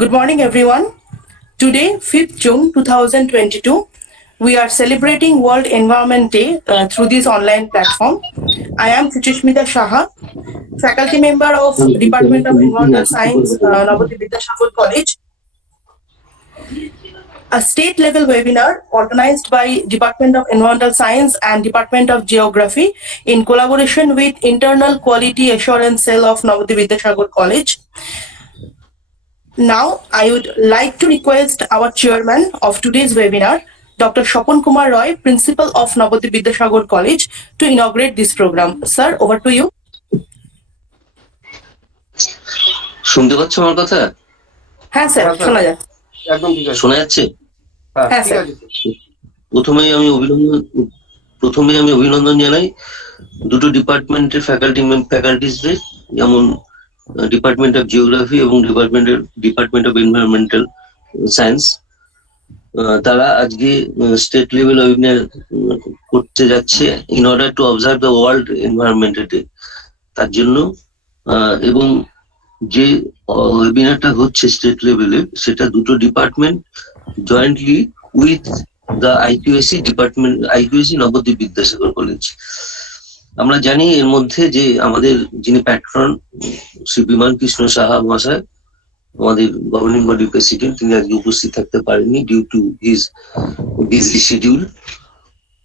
Good morning, everyone. Today, 5th June 2022, we are celebrating World Environment Day through this online platform. I am Suchishmita Shaha, faculty member of Department of Environmental Science, Nabadwip Vidyasagar College. A state-level webinar organized by Department of Environmental Science and Department of Geography in collaboration with Internal Quality Assurance Cell of Nabadwip Vidyasagar College. Now, I would like to request our chairman of today's webinar, Dr. Shapon Kumar Roy, Principal of Nabadwip Vidyasagar College, to inaugurate this program. Sir, over to you. শুনতে পাচ্ছ আমার কথা? হ্যাঁ sir, শোনা যায়। একদম ঠিক আছে। শোনা যাচ্ছে? হ্যাঁ স্যার। প্রথমেই আমি অভিনন্দন জানাই দুটো ডিপার্টমেন্টের ফ্যাকাল্টিজদের, যেমন ডিপার্টমেন্ট অফ জিওগ্রাফি এবং ডিপার্টমেন্ট অফ এনভায়রনমেন্টাল সায়েন্স। তারা আজকে স্টেট লেভেল ওয়েবিনার করতে যাচ্ছে in order to observe the world environment day. তার জন্য এবং যে ওয়েবিনারটা হচ্ছে স্টেট লেভেলে, সেটা দুটো department jointly with the IQAC department, IQAC Nabadwip Vidyasagar college. আমরা জানি এর মধ্যে যে আমাদের যিনি প্যাট্রন শ্রী বিমান কৃষ্ণ সাহা মহাশয়, আমাদের গভর্নিং বডির প্রেসিডেন্ট, তিনি আজকে উপস্থিত থাকতে পারেননি due to his busy schedule.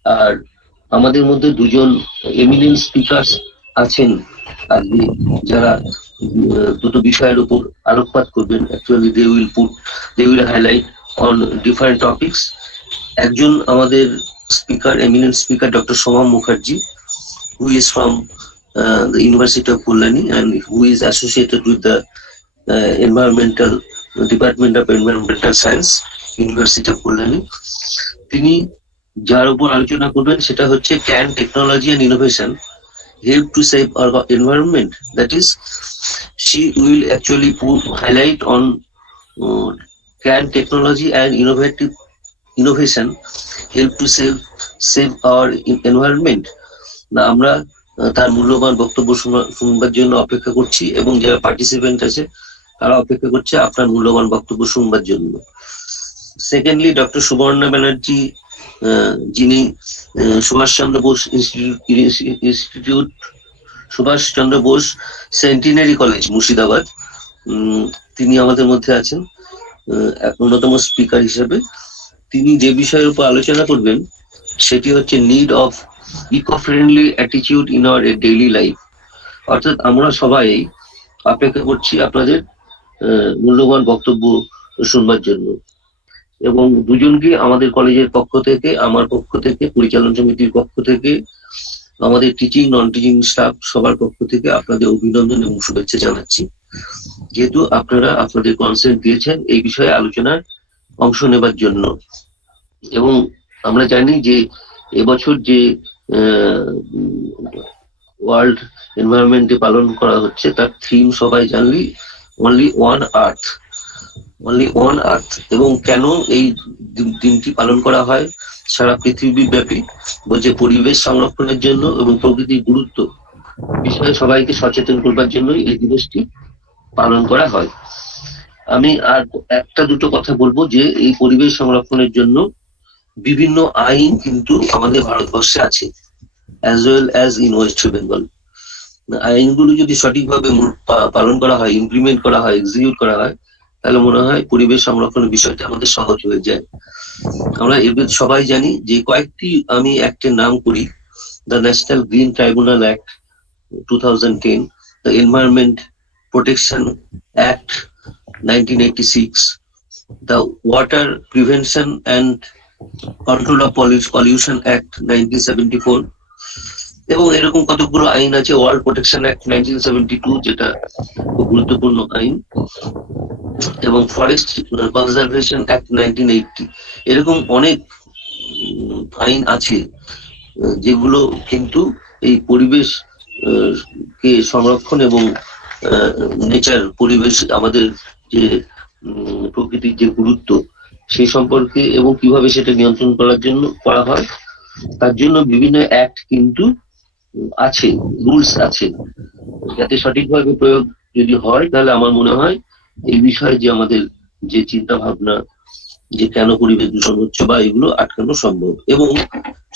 আর আমাদের মধ্যে দুজন এমিনেন্ট স্পিকার আছেন আজকে, যারা দুটো বিষয়ের উপর আলোকপাত করবেন। Actually they will highlight on different topics. একজন আমাদের স্পিকার, এমিনেন্ট স্পিকার ডক্টর সোমাম Mukherjee, who is from the University of Kolkata and who is associated with the Department of Environmental Science, University of Kolkata. তিনি যার উপর আলোচনা করবেন সেটা হচ্ছে can technology and innovation help to save our environment. That is, she will actually highlight on can technology and innovation help to save our environment. না, আমরা তার মূল্যবান বক্তব্য শুনবার জন্য অপেক্ষা করছি, এবং যারা পার্টিসিপেন্ট আছে তারা অপেক্ষা করছে আপনার মূল্যবান বক্তব্য শুনবার জন্য। সেকেন্ডলি, ডক্টর সুবর্ণা ব্যানার্জি, যিনি সুভাষচন্দ্র বোস সেন্টিনারি কলেজ মুর্শিদাবাদ, তিনি আমাদের মধ্যে আছেন অন্যতম স্পিকার হিসেবে। তিনি যে বিষয়ের উপর আলোচনা করবেন সেটি হচ্ছে need of eco-friendly attitude in our daily life. অর্থাৎ আমরা সবাই অপেক্ষা করছি আপনাদের মূল্যবান বক্তব্য শুনবার জন্য। এবং দুজনকে আমাদের কলেজের পক্ষ থেকে, আমার পক্ষ থেকে, পরিচালন সমিতির পক্ষ থেকে, আমাদের টিচিং নন টিচিং স্টাফ সবার পক্ষ থেকে আপনাদের অভিনন্দন এবং শুভেচ্ছা জানাচ্ছি, যেহেতু আপনারা আপনাদের কনসেন্ট দিয়েছেন এই বিষয়ে আলোচনার অংশ নেবার জন্য। এবং আমরা জানি যে এবছর যে ওয়ার্ল্ড এনভায়রনমেন্ট ডে পালন করা হচ্ছে, তার থিম সবাই জানলি only one earth, only one earth. এবং কেন এই দিনটি পালন করা হয় সারা পৃথিবী ব্যাপী, বলছে পরিবেশ সংরক্ষণের জন্য এবং প্রকৃতির গুরুত্ব বিষয়ে সবাইকে সচেতন করবার জন্যই এই দিবসটি পালন করা হয়। আমি আর একটা দুটো কথা বলবো যে এই পরিবেশ সংরক্ষণের জন্য বিভিন্ন আইন কিন্তু আমাদের ভারতবর্ষে আছে, as well as in West Bengal. আইনগুলো যদি সঠিকভাবে পালন করা হয়, ইমপ্লিমেন্ট করা হয়, এক্সিকিউট করা হয়, তাহলে মনে হয় পরিবেশ সংরক্ষণের বিষয়টা আমাদের সহজ হয়ে যায়। আমরা এবার সবাই জানি যে কয়েকটি আমি অ্যাক্টের নাম করি: the national green tribunal act 2010, the environment protection act 1986, the Water Prevention and Control of Pollution Act 1974, এবং এরকম কতগুলো আইন আছে। ওয়ার্ল্ড প্রোটেকশন অ্যাক্ট 1972, যেটা খুব গুরুত্বপূর্ণ আইন, এবং ফরেস্ট কনজারভেশন অ্যাক্ট 1980। এরকম অনেক আইন আছে যেগুলো কিন্তু এই পরিবেশ কে সংরক্ষণ এবং নেচার, পরিবেশ, আমাদের যে প্রকৃতির যে গুরুত্ব সেই সম্পর্কে এবং কিভাবে সেটা নিয়ন্ত্রণ করার জন্য করা হয়, তার জন্য বিভিন্ন অ্যাক্ট কিন্তু আছে, রুলস আছে, যাতে সঠিকভাবে প্রয়োগ যদি হয় তাহলে আমার মনে হয় এই বিষয়ে যে আমাদের যে চিন্তা ভাবনা, যে কেন পরিবেশ দূষণ হচ্ছে বা এগুলো আটকানো সম্ভব। এবং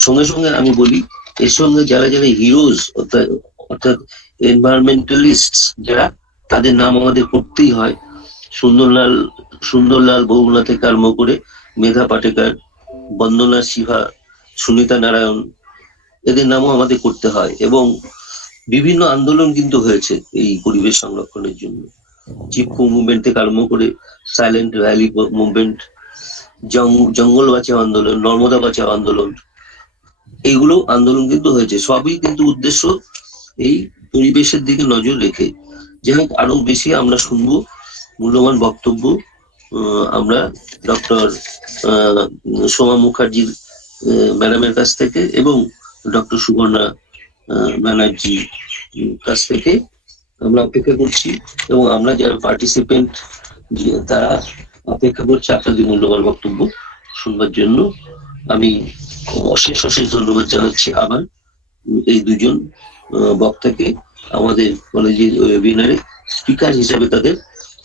সঙ্গে সঙ্গে আমি বলি, এর সঙ্গে যারা যারা হিরোজ অর্থাৎ এনভায়রনমেন্টালিস্ট যারা, তাদের নাম আমাদের করতেই হয়। সুন্দরলাল সুন্দরলাল বগুলা থেকে আরম্ভ করে মেধা পাটেকার, বন্দনা সিভা, সুনিতা নারায়ণ, এদের নামও আমাদের করতে হয়। এবং বিভিন্ন আন্দোলন কিন্তু হয়েছে এই পরিবেশ সংরক্ষণের জন্য। চিপকো মুভমেন্ট থেকে আরম্ভ করে সাইলেন্ট ভ্যালি মুভমেন্ট, জঙ্গল বাঁচাও আন্দোলন, নর্মদা বাঁচাও আন্দোলন, এইগুলো আন্দোলন কিন্তু হয়েছে। সবই কিন্তু উদ্দেশ্য এই পরিবেশের দিকে নজর রেখে। যাই হোক, আরো বেশি আমরা শুনবো মূল্যবান বক্তব্য আমরা ডক্টর সোমা মুখার্জির ম্যাডামের কাছ থেকে এবং ডক্টর সুবর্ণা ব্যানার্জি কাছ থেকে আমরা অপেক্ষা করছি। এবং আমরা যারা পার্টিসিপেন্ট তারা অপেক্ষা করছে আপনাদের মূল্যবান বক্তব্য শুনবার জন্য। আমি অশেষ অশেষ ধন্যবাদ জানাচ্ছি আবার এই দুজন বক্তাকে আমাদের কলেজের ওয়েবিনারে স্পিকার হিসেবে তাদের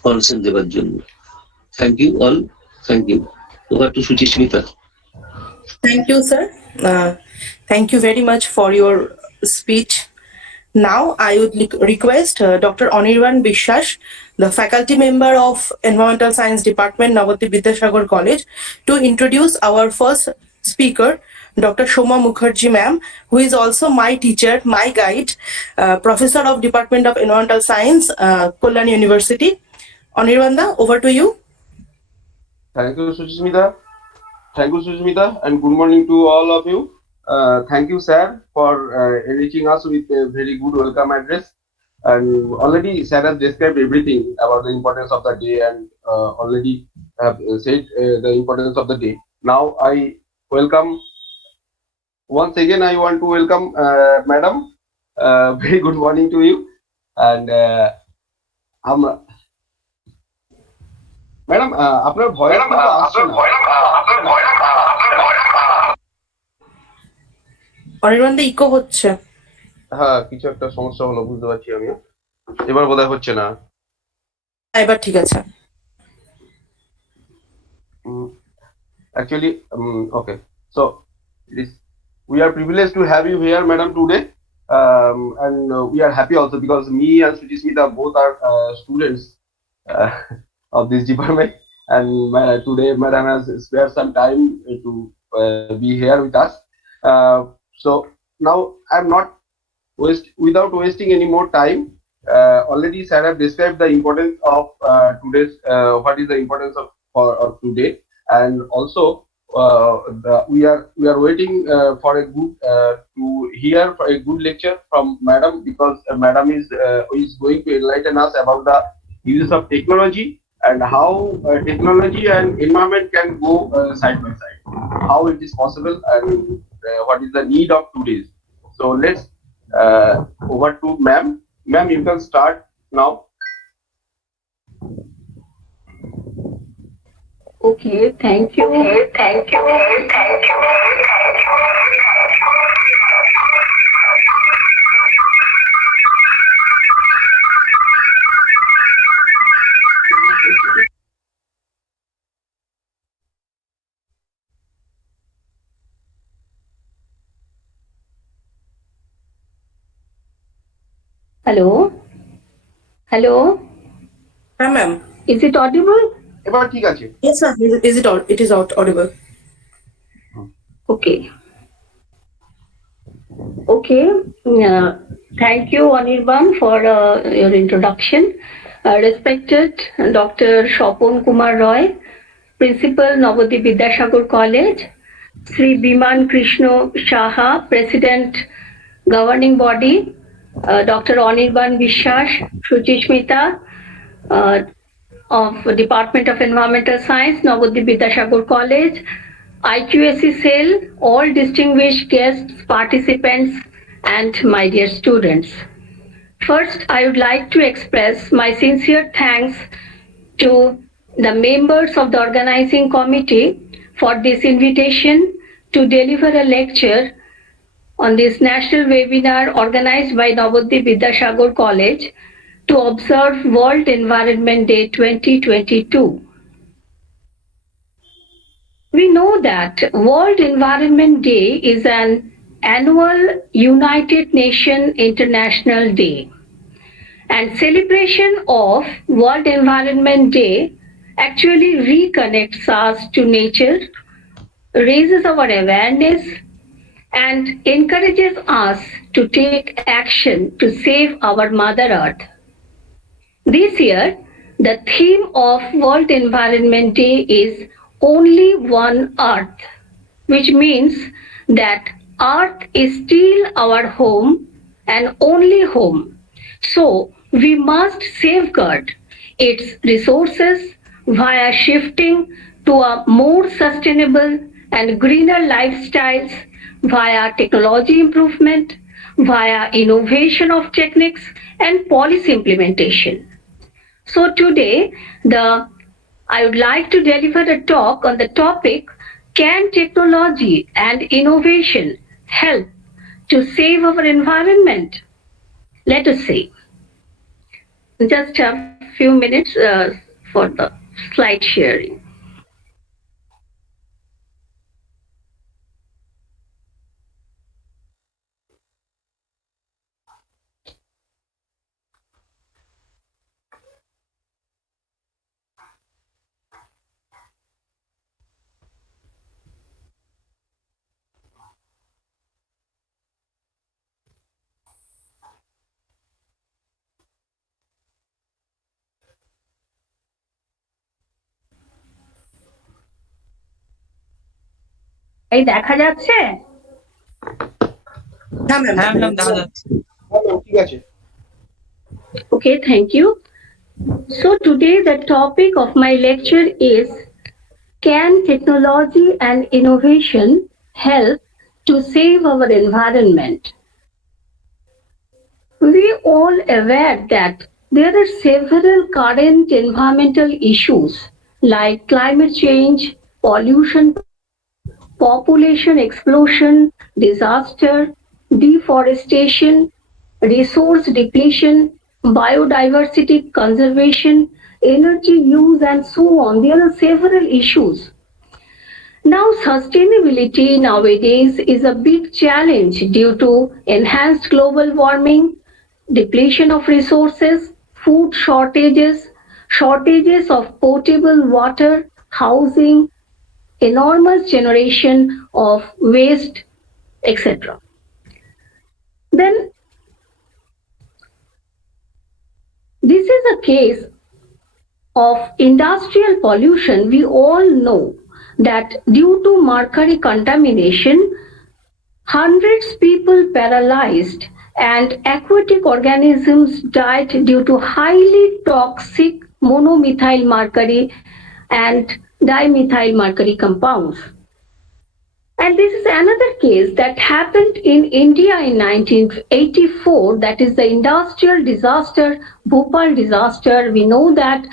কনসেন্ট দেওয়ার জন্য। Thank you all, thank you. Over to Suchismita. Thank you, sir. Thank you very much for your speech. Now, I would request Dr. Anirban Bishwas, the faculty member of Environmental Science Department, Nabadwip Vidyasagar College, to introduce our first speaker, Dr. Soma Mukherjee ma'am, who is also my teacher, my guide, professor of Department of Environmental Science, Kollan University. Anirbanda, over to you. Thank you, Sushmita. Thank you, Sushmita, and good morning to all of you. Thank you, sir, for enriching us with a very good welcome address. And already, sir has described everything about the importance of the day and already have said the importance of the day. Now, I welcome, once again, I want to welcome Madam. Very good morning to you. And madam আপনার voice আসছে না। অনির্বাণদা eco হচ্ছে। হ্যাঁ, কিছু একটা সমস্যা হলো, বুঝতে পারছি আমি। এবার বোধহয় হচ্ছে না। এবার ঠিক আছে। Actually, okay. So, we are privileged to have you here, madam, today. And we are happy also because me and Sutismita both are students of this department, and today madam has spared some time to be here with us. So now I'm not without wasting any more time. Already sir have described the importance of today's what is the importance of today, and also we are waiting for a good to hear for a good lecture from madam, because madam is going to enlighten us about the use of technology and how technology and environment can go side by side, how it is possible, and what is the need of today's. So let's over to ma'am. Ma'am, you can start now. Okay, thank you. Thank you. Thank you. Hello. Hello. Hi, ma'am. Is it audible? এবার ঠিক আছে। Yes, ma'am. It is audible. Okay. Okay. Thank you, Anirban, for your introduction. Respected Dr. Shopon Kumar Roy, Principal, Nabadwip Vidyasagar College, Sri Biman Krishna Shaha, President, Governing Body, Dr. Anirban Bishwas, Suchishmita, of Department of Environmental Science, Nabadwip Vidyasagar College, IQAC cell, all distinguished guests, participants, and my dear students. First, I would like to express my sincere thanks to the members of the organizing committee for this invitation to deliver a lecture on this national webinar organized by Nabadwip Vidyasagar College to observe World Environment Day 2022. We know that World Environment Day is an annual United Nations International Day, and celebration of World Environment Day actually reconnects us to nature, raises our awareness, and encourages us to take action to save our Mother Earth. This year, the theme of World Environment Day is Only One Earth, which means that Earth is still our home and only home. So, we must safeguard its resources via shifting to a more sustainable and greener lifestyles, via technology improvement, via innovation of techniques and policy implementation. So today, I would like to deliver a talk on the topic, can technology and innovation help to save our environment? Let us see. Just a few minutes for the slide sharing. এই দেখা যাচ্ছে? হ্যাঁ ma'am, হ্যাঁ ma'am দেখা যাচ্ছে। ঠিক আছে। Okay, thank you. So today the topic of my lecture is, can technology and innovation help to save our environment? We all aware that there are several current environmental issues like climate change, pollution, population explosion, disaster, deforestation, resource depletion, biodiversity conservation, energy use, and so on. There are several issues. Now, sustainability nowadays is a big challenge due to enhanced global warming, depletion of resources, food shortages, shortages of potable water, housing, enormous generation of waste, etc. Then, this is a case of industrial pollution. We all know that due to mercury contamination, hundreds people paralyzed and aquatic organisms died due to highly toxic monomethyl mercury and dimethyl mercury compounds. And this is another case that happened in India in 1984, that is the industrial disaster, Bhopal disaster. We know that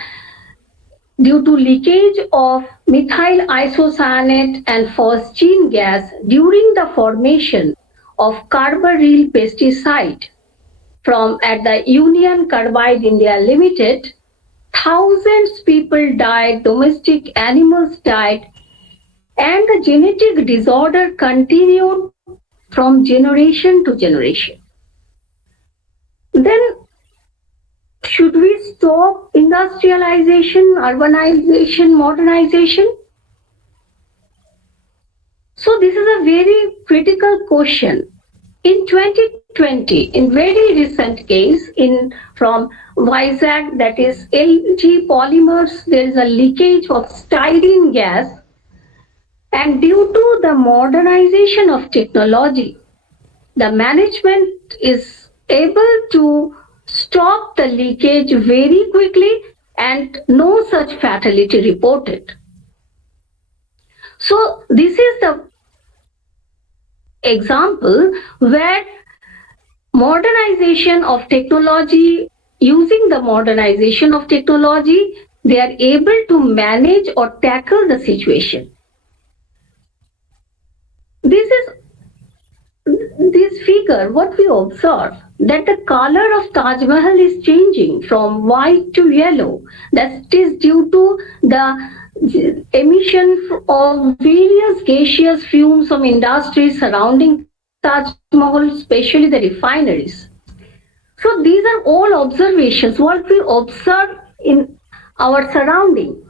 due to leakage of methyl isocyanate and phosgene gas during the formation of carbaryl pesticide from at the Union Carbide India Limited, thousands people died, domestic animals died, and the genetic disorder continued from generation to generation. Then, should we stop industrialization, urbanization, modernization? So this is a very critical question. In 2020, in very recent case from Vizag, that is LG Polymers, there is a leakage of styrene gas, and due to the modernization of technology, the management is able to stop the leakage very quickly and no such fatality reported. So this is the example where modernization of technology, using the modernization of technology, they are able to manage or tackle the situation. This figure, what we observe, that the color of Taj Mahal is changing from white to yellow. That is due to the emission of various gaseous fumes from industries surrounding Taj Mahal, especially the refineries. So these are all observations, what we observe in our surrounding.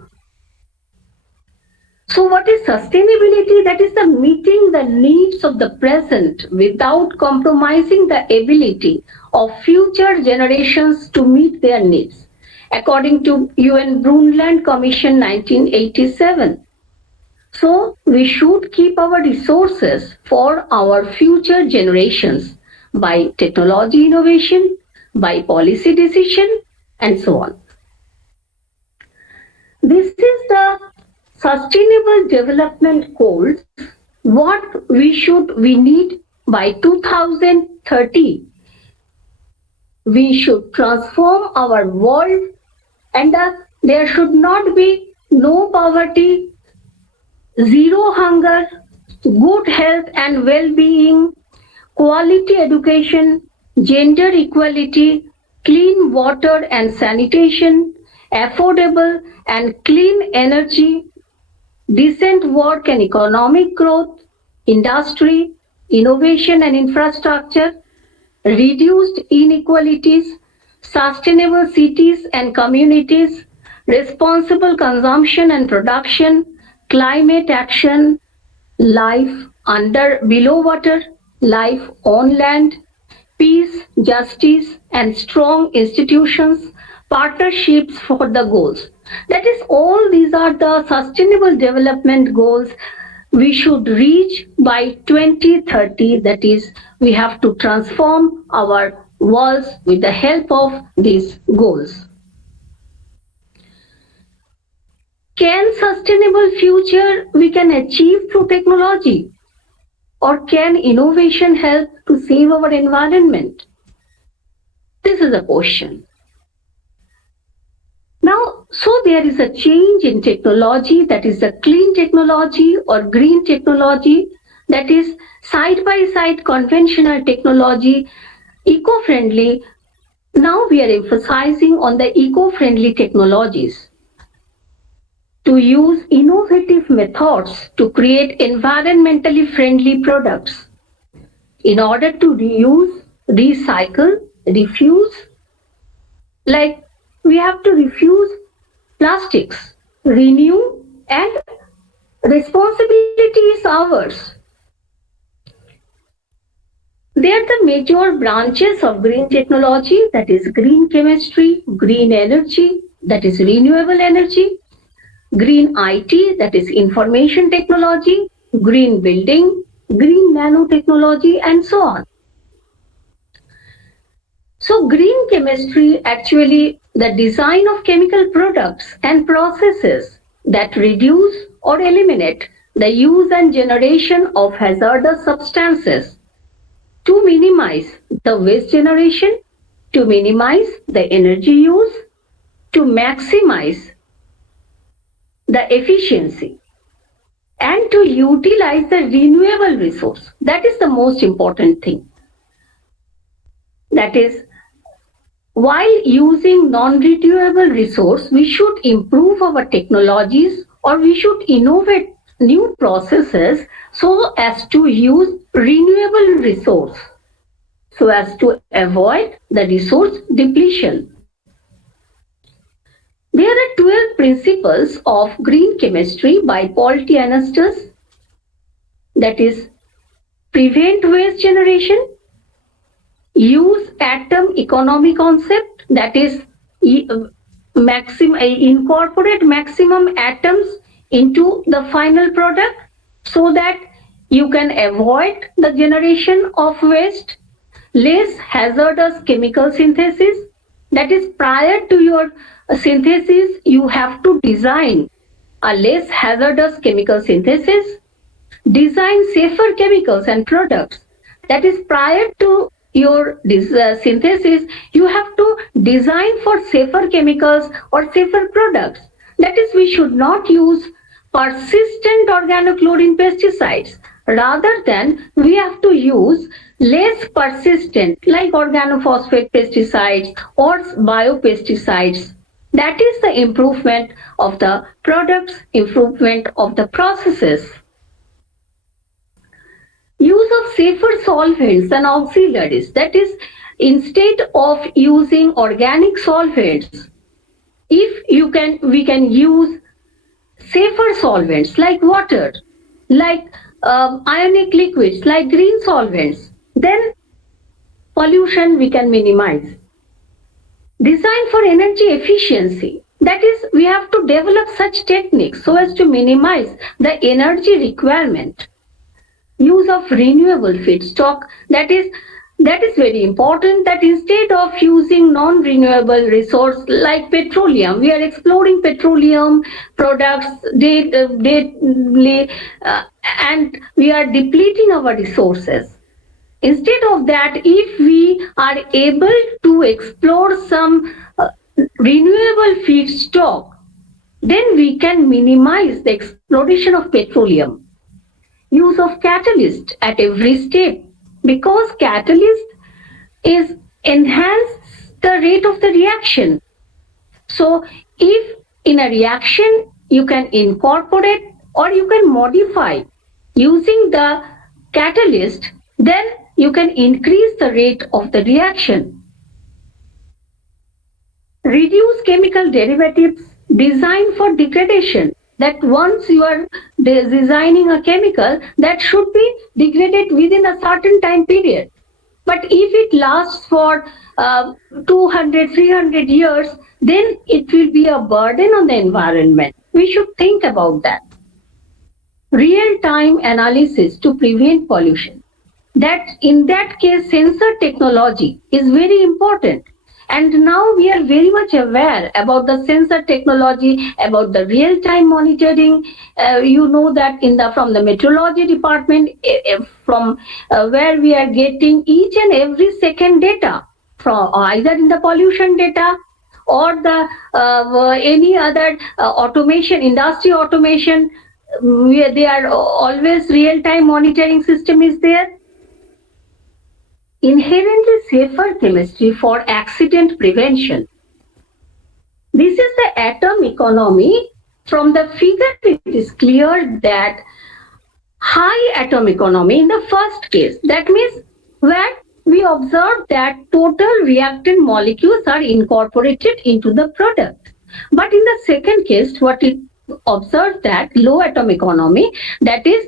So what is sustainability? That is the meeting the needs of the present without compromising the ability of future generations to meet their needs, according to UN Brundtland Commission 1987. So we should keep our resources for our future generations by technology innovation, by policy decision, and so on. This is the sustainable development goals, what we need by 2030. We should transform our world, and there should not be no poverty, zero hunger, good health and well-being, quality education, gender equality, clean water and sanitation, affordable and clean energy, decent work and economic growth, industry, innovation and infrastructure, reduced inequalities, sustainable cities and communities, responsible consumption and production, climate action, life under below water, life on land, peace, justice, and strong institutions, partnerships for the goals. That is, all these are the sustainable development goals we should reach by 2030. That is, we have to transform our worlds with the help of these goals. Can sustainable future we can achieve through technology? Or can innovation help to save our environment? This is a question. Now, so there is a change in technology, that is the clean technology or green technology, that is side by side conventional technology, eco-friendly. Now we are emphasizing on the eco-friendly technologies to use innovative methods to create environmentally friendly products in order to reuse, recycle, refuse. Like we have to refuse plastics, renew, and responsibility is ours. They are the major branches of green technology, that is green chemistry, green energy, that is renewable energy, green IT, that is information technology, green building, green nanotechnology, and so on. So green chemistry, actually the design of chemical products and processes that reduce or eliminate the use and generation of hazardous substances to minimize the waste generation, to minimize the energy use, to maximize the efficiency, and to utilize the renewable resource. That is the most important thing. That is, while using non-renewable resource, we should improve our technologies or we should innovate new processes so as to use renewable resource, so as to avoid the resource depletion. There are 12 principles of green chemistry by Paul T. Anastas, that is, prevent waste generation, use atom economy concept, that is, incorporate maximum atoms into the final product so that you can avoid the generation of waste, less hazardous chemical synthesis, that is, prior to your synthesis you have to design a less hazardous chemical synthesis, design safer chemicals and products, that is, prior to your synthesis you have to design for safer chemicals or safer products. That is, we should not use persistent organochlorine pesticides, rather than we have to use less persistent like organophosphate pesticides or biopesticides. That is the improvement of the products, improvement of the processes. Use of safer solvents and auxiliaries. That is, instead of using organic solvents, if we can use safer solvents like water, like ionic liquids, like green solvents, then pollution we can minimize. Design for energy efficiency. That is, we have to develop such techniques so as to minimize the energy requirement. Use of renewable feedstock. That is very important, that instead of using non-renewable resource like petroleum, we are exploring petroleum products daily, and we are depleting our resources. Instead of that, if we are able to explore some renewable feedstock, then we can minimize the exploration of petroleum. Use of catalyst at every step, because catalyst is enhance the rate of the reaction. So if in a reaction you can incorporate or you can modify using the catalyst, then you can increase the rate of the reaction. Reduce chemical derivatives. Design for degradation. That once you are designing a chemical, that should be degraded within a certain time period. But if it lasts for 200, 300 years, then it will be a burden on the environment. We should think about that. Real-time analysis to prevent pollution. That in that case, sensor technology is very important. And now we are very much aware about the sensor technology, about the real-time monitoring. You know that from the meteorology department, from where we are getting each and every second data, from either in the pollution data or the any other automation, industry automation. They are always real-time monitoring system is there. Inherently safer chemistry for accident prevention. This is the atom economy. From the figure, it is clear that high atom economy in the first case, that means where we observe that total reactant molecules are incorporated into the product. But in the second case, what it observed that low atom economy, that is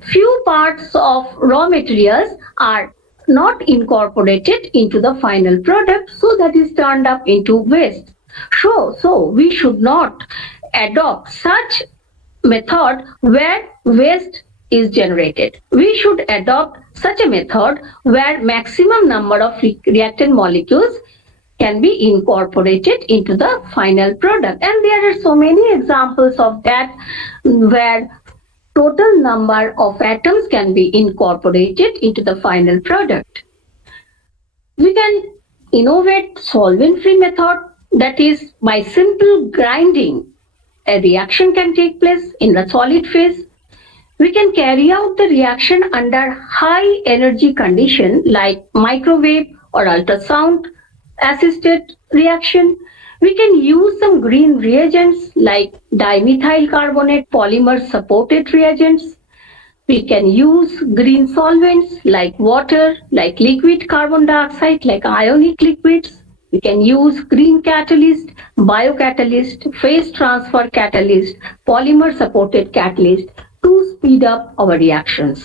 few parts of raw materials are not incorporated into the final product, so that is turned up into waste. So we should not adopt such method where waste is generated. We should adopt such a method where maximum number of reactant molecules can be incorporated into the final product. And there are so many examples of that, where total number of atoms can be incorporated into the final product. We can innovate solvent-free method, that is by simple grinding, a reaction can take place in the solid phase. We can carry out the reaction under high energy condition like microwave or ultrasound assisted reaction. We can use some green reagents like dimethyl carbonate polymer supported reagents. We can use green solvents like water, like liquid carbon dioxide, like ionic liquids. We can use green catalyst, biocatalyst, phase transfer catalyst, polymer supported catalyst to speed up our reactions.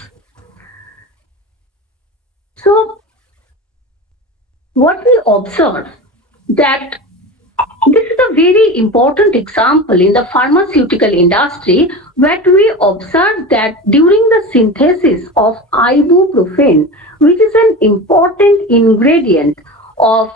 So, what we observe that this is a very important example in the pharmaceutical industry, where we observe that during the synthesis of ibuprofen, which is an important ingredient of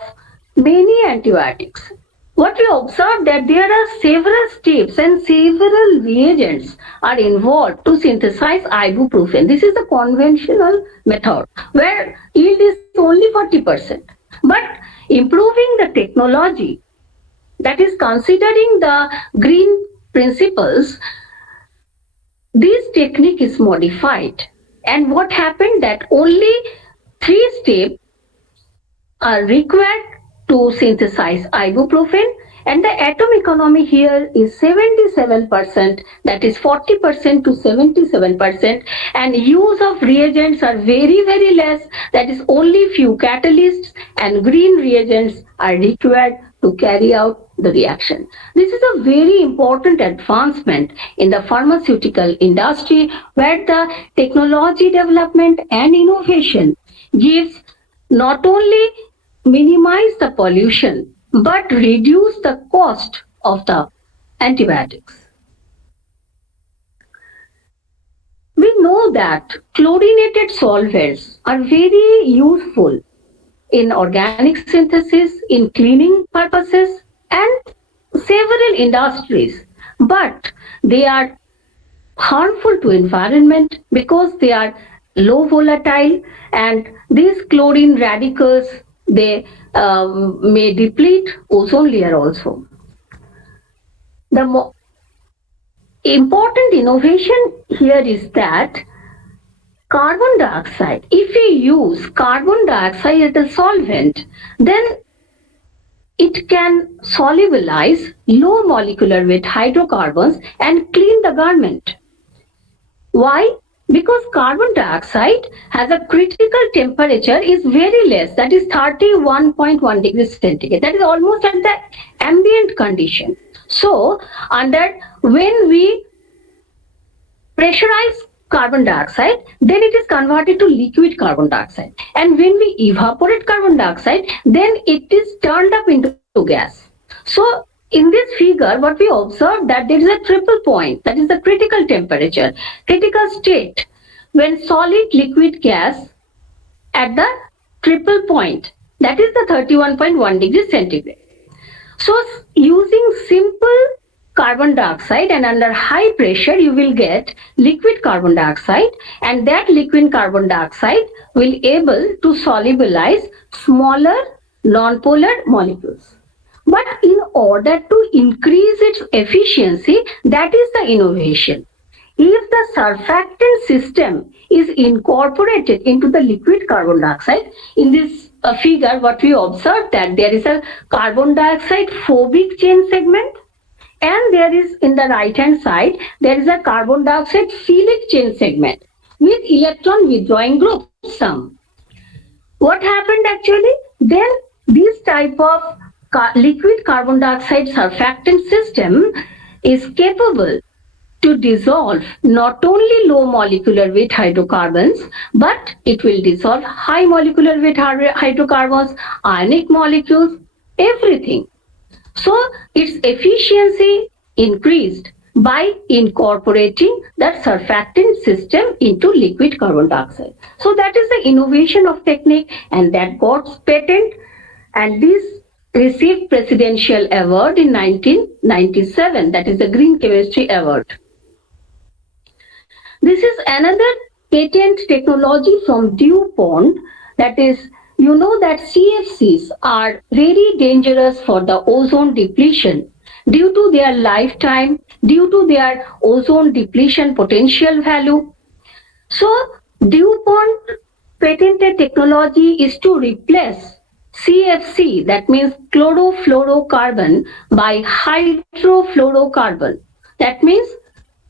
many antibiotics, what we observe that there are several steps and several reagents are involved to synthesize ibuprofen. This is the conventional method where yield is only 40%. But improving the technology, that is considering the green principles, this technique is modified. And what happened that only 3 steps are required to synthesize ibuprofen, And the atom economy here is 77%, that is 40% to 77%, and use of reagents are very, very less, that is only few catalysts and green reagents are required to carry out the reaction. This is a very important advancement in the pharmaceutical industry where the technology development and innovation gives not only minimize the pollution but reduce the cost of the antibiotics. We know that chlorinated solvents are very useful in organic synthesis, in cleaning purposes, and several industries, but they are harmful to environment because they are low volatile, and these chlorine radicals they may deplete ozone layer also. The important innovation here is that carbon dioxide, if we use carbon dioxide as a solvent, then it can solubilize low molecular weight hydrocarbons and clean the garment. Why? Because carbon dioxide has a critical temperature is very less, that is 31.1 degrees centigrade. That is almost at the ambient condition. So, when we pressurize carbon dioxide, then it is converted to liquid carbon dioxide. And when we evaporate carbon dioxide, then it is turned up into gas. So, in this figure, what we observe that there is a triple point, that is the critical temperature, critical state, when solid, liquid, gas at the triple point, that is the 31.1 degrees centigrade. So, using simple carbon dioxide and under high pressure, you will get liquid carbon dioxide, and that liquid carbon dioxide will able to solubilize smaller non-polar molecules. But in order to increase its efficiency, that is the innovation. If the surfactant system is incorporated into the liquid carbon dioxide, in this figure what we observe that there is a carbon dioxide phobic chain segment, and there is in the right hand side there is a carbon dioxide philic chain segment with electron withdrawing group some. What happened actually? Then this type of liquid carbon dioxide surfactant system is capable to dissolve not only low molecular weight hydrocarbons, but it will dissolve high molecular weight hydrocarbons, ionic molecules, everything. So its efficiency increased by incorporating that surfactant system into liquid carbon dioxide. So that is the innovation of technique, and that got patent, and this received Presidential Award in 1997, that is the Green Chemistry Award. This is another patent technology from DuPont, that is, you know that CFCs are very dangerous for the ozone depletion due to their lifetime, due to their ozone depletion potential value. So, DuPont patented technology is to replace CFC, that means chlorofluorocarbon, by hydrofluorocarbon. That means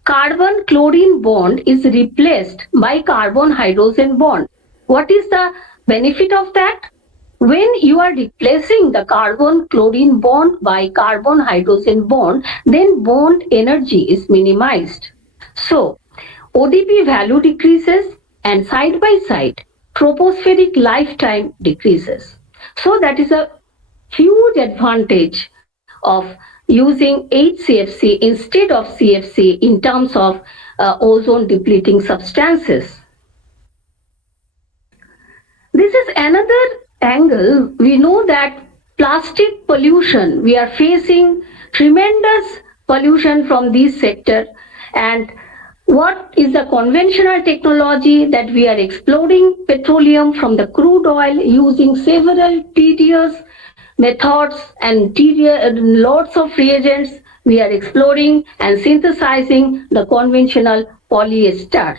carbon chlorine bond is replaced by carbon hydrogen bond. What is the benefit of that? When you are replacing the carbon chlorine bond by carbon hydrogen bond, then bond energy is minimized. So, ODP value decreases, and side by side tropospheric lifetime decreases. So that is a huge advantage of using HCFC instead of CFC in terms of ozone depleting substances. This is another angle. We know that plastic pollution, we are facing tremendous pollution from this sector, and what is the conventional technology that we are exploring petroleum from the crude oil using several tedious methods and lots of reagents. We are exploring and synthesizing the conventional polyester.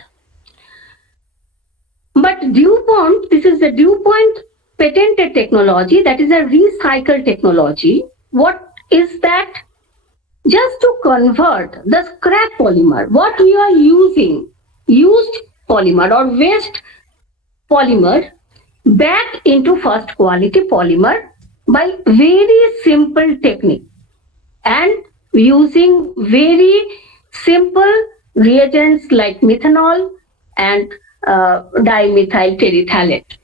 But DuPont, this is the DuPont patented technology, that is a recycled technology. What is that just to convert the scrap polymer, what we are using, used polymer or waste polymer, back into first quality polymer by very simple technique and using very simple reagents like methanol and dimethyl terephthalate.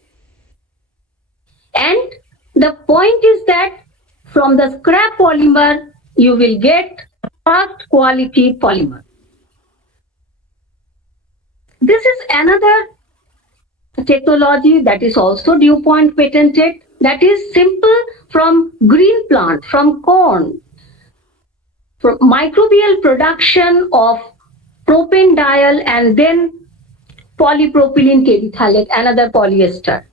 And the point is that from the scrap polymer, you will get first quality polymer. This is another technology that is also DuPont patented, that is simple from green plant, from corn, from microbial production of propanediol and then polypropylene terephthalate, another polyester.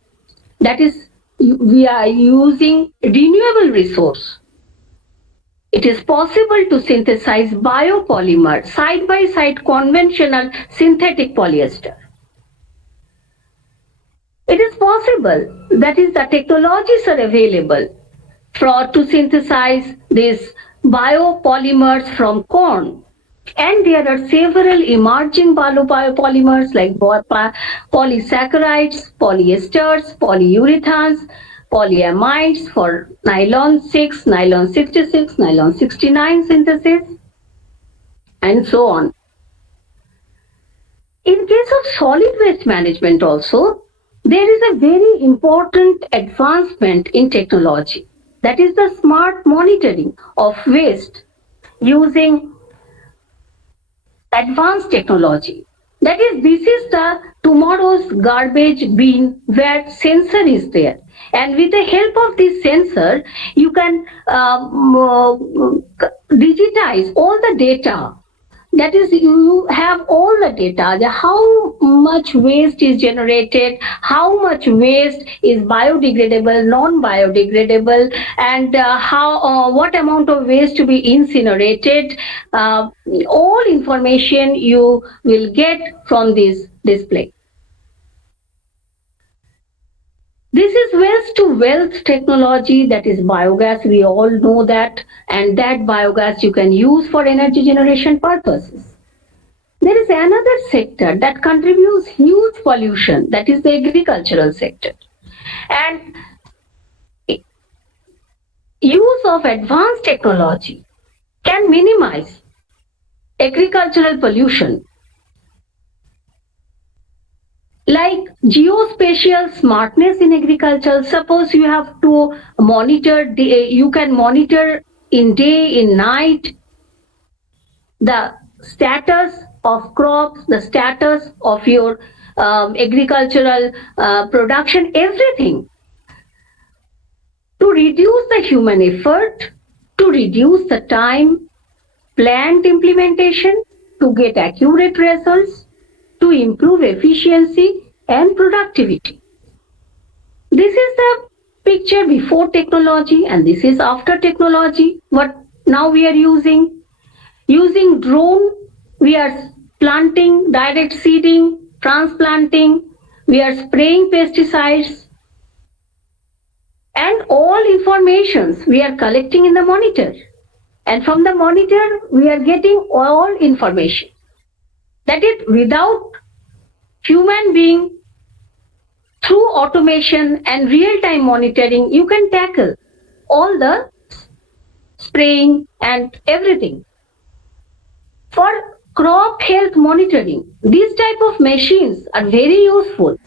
That is, we are using renewable resource. It is possible to synthesize biopolymer side by side conventional synthetic polyester. It is possible, that is, the technologies are available to synthesize these biopolymers from corn. And there are several emerging biopolymers like polysaccharides, polyesters, polyurethanes, polyamides for nylon 6, nylon 66, nylon 69 synthesis, and so on. In case of solid waste management also, there is a very important advancement in technology, that is the smart monitoring of waste using advanced technology. That is, this is the tomorrow's garbage bin where sensor is there. And with the help of this sensor, you can digitize all the data. That is, you have all the data, how much waste is generated, how much waste is biodegradable, non-biodegradable, and what amount of waste to be incinerated. All information you will get from this display. This is waste to wealth technology, that is biogas, we all know that, and that biogas you can use for energy generation purposes. There is another sector that contributes huge pollution, that is the agricultural sector. And use of advanced technology can minimize agricultural pollution, like geospatial smartness in agriculture. Suppose you have to monitor, you can monitor in day, in night, the status of crops, the status of your agricultural production, everything, to reduce the human effort, to reduce the time, planned implementation, to get accurate results, to improve efficiency and productivity. This is the picture before technology and this is after technology. What now we are using? Using drone, we are planting, direct seeding, transplanting, we are spraying pesticides, and all informations we are collecting in the monitor. And from the monitor, we are getting all information. That is, without human being, through automation and real-time monitoring, you can tackle all the spraying and everything. For crop health monitoring, these type of machines are very useful.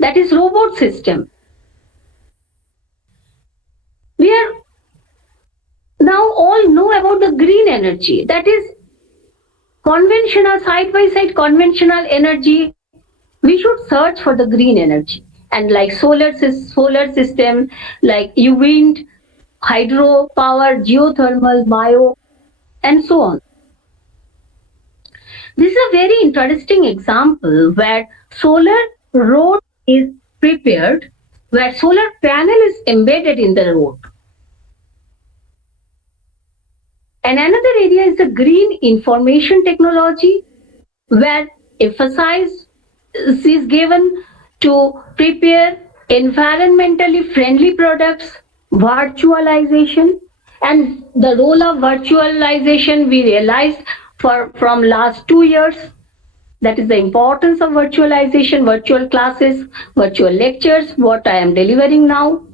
That is robot system. We are now all know about the green energy. That is conventional, side by side conventional energy. We should search for the green energy, and like solar system, like wind, hydro power, geothermal, bio, and so on. This is a very interesting example where solar road is prepared, where solar panel is embedded in the road. And another area is the green information technology, where emphasis is given to prepare environmentally friendly products, virtualization, And the role of virtualization we realized from last 2 years, that is the importance of virtualization, virtual classes, virtual lectures, what I am delivering now,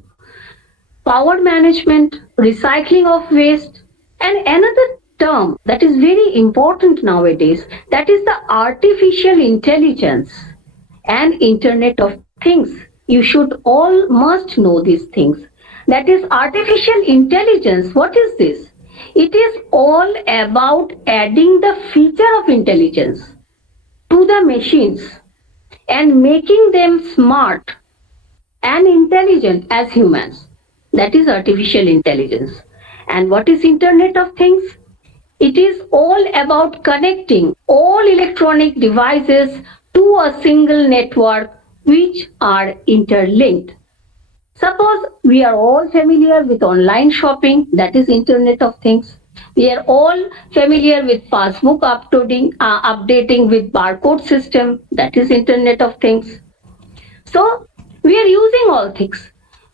power management, recycling of waste, and another term that is very important nowadays, that is the artificial intelligence and Internet of Things. You should all must know these things. That is artificial intelligence. What is this? It is all about adding the feature of intelligence to the machines and making them smart and intelligent as humans. That is artificial intelligence. And what is Internet of Things? It is all about connecting all electronic devices to a single network which are interlinked. Suppose we are all familiar with online shopping, that is Internet of Things. We are all familiar with passbook updating with barcode system, that is Internet of Things. So we are using all things.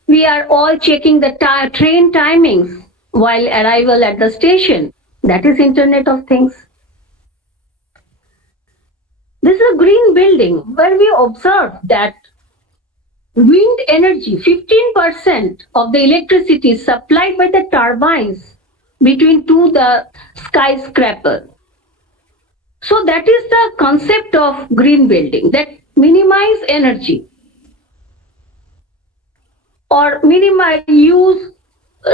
We are all checking the train timings while arrival at the station. That is Internet of Things. This is a green building where we observe that wind energy, 15% of the electricity is supplied by the turbines between two the skyscraper. So that is the concept of green building, that minimize energy or minimize use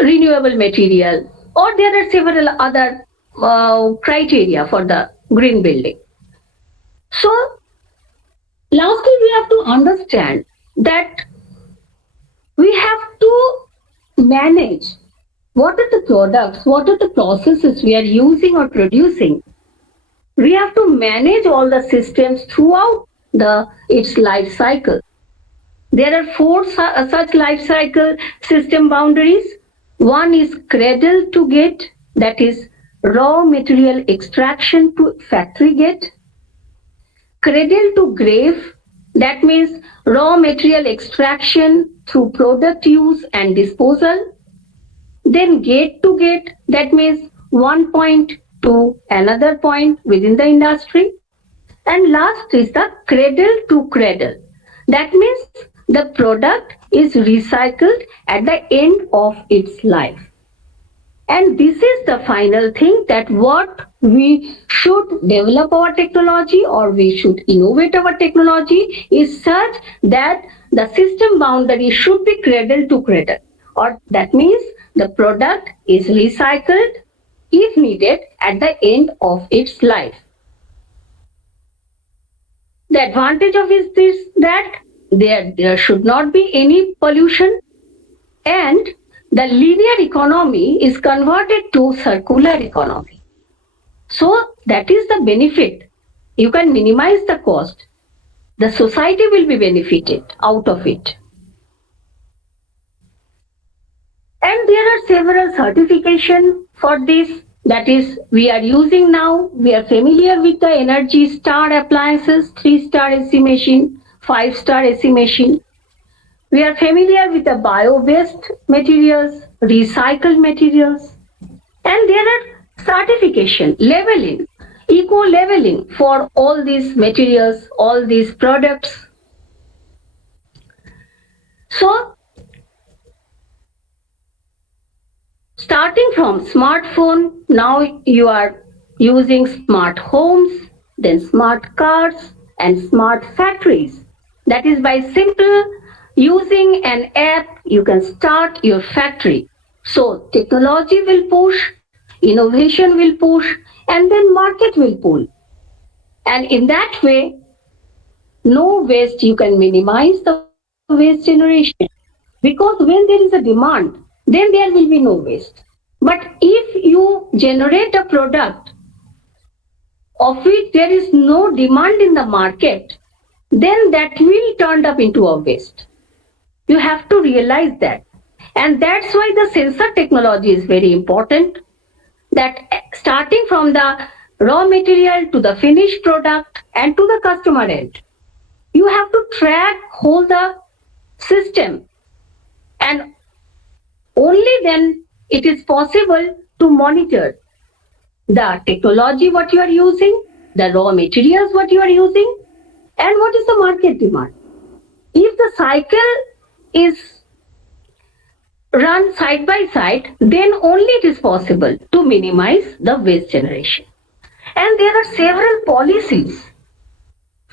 renewable material, or there are several other criteria for the green building. So lastly, we have to understand that we have to manage what are the products, what are the processes we are using or producing. We have to manage all the systems throughout its life cycle. There are four such life cycle system boundaries. One is cradle to gate, that is raw material extraction to factory gate. Cradle to grave, that means raw material extraction through product use and disposal. Then gate to gate, that means one point to another point within the industry. And last is the cradle to cradle. That means the product is recycled at the end of its life. And this is the final thing, that what we should develop our technology or we should innovate our technology is such that the system boundary should be cradle to cradle, or that means the product is recycled if needed at the end of its life. The advantage of is this, that there should not be any pollution, and the linear economy is converted to circular economy. So that is the benefit. You can minimize the cost. The society will be benefited out of it. And there are several certifications for this. That is, we are using now, we are familiar with the Energy Star appliances, 3-star AC machine, 5-star AC machine. We are familiar with the bio-based materials, recycled materials, and there are certification, leveling, eco-leveling for all these materials, all these products. So, starting from smartphone, now you are using smart homes, then smart cars and smart factories. That is, by simple using an app, you can start your factory. So technology will push, innovation will push, and then market will pull. And in that way, no waste, you can minimize the waste generation. Because when there is a demand, then there will be no waste. But if you generate a product of which there is no demand in the market, then that will turn up into a waste. You have to realize that. And that's why the sensor technology is very important, that starting from the raw material to the finished product and to the customer end, you have to track whole the system, and only then it is possible to monitor the technology what you are using, the raw materials what you are using, and what is the market demand. If the cycle is run side by side, then only it is possible to minimize the waste generation. And there are several policies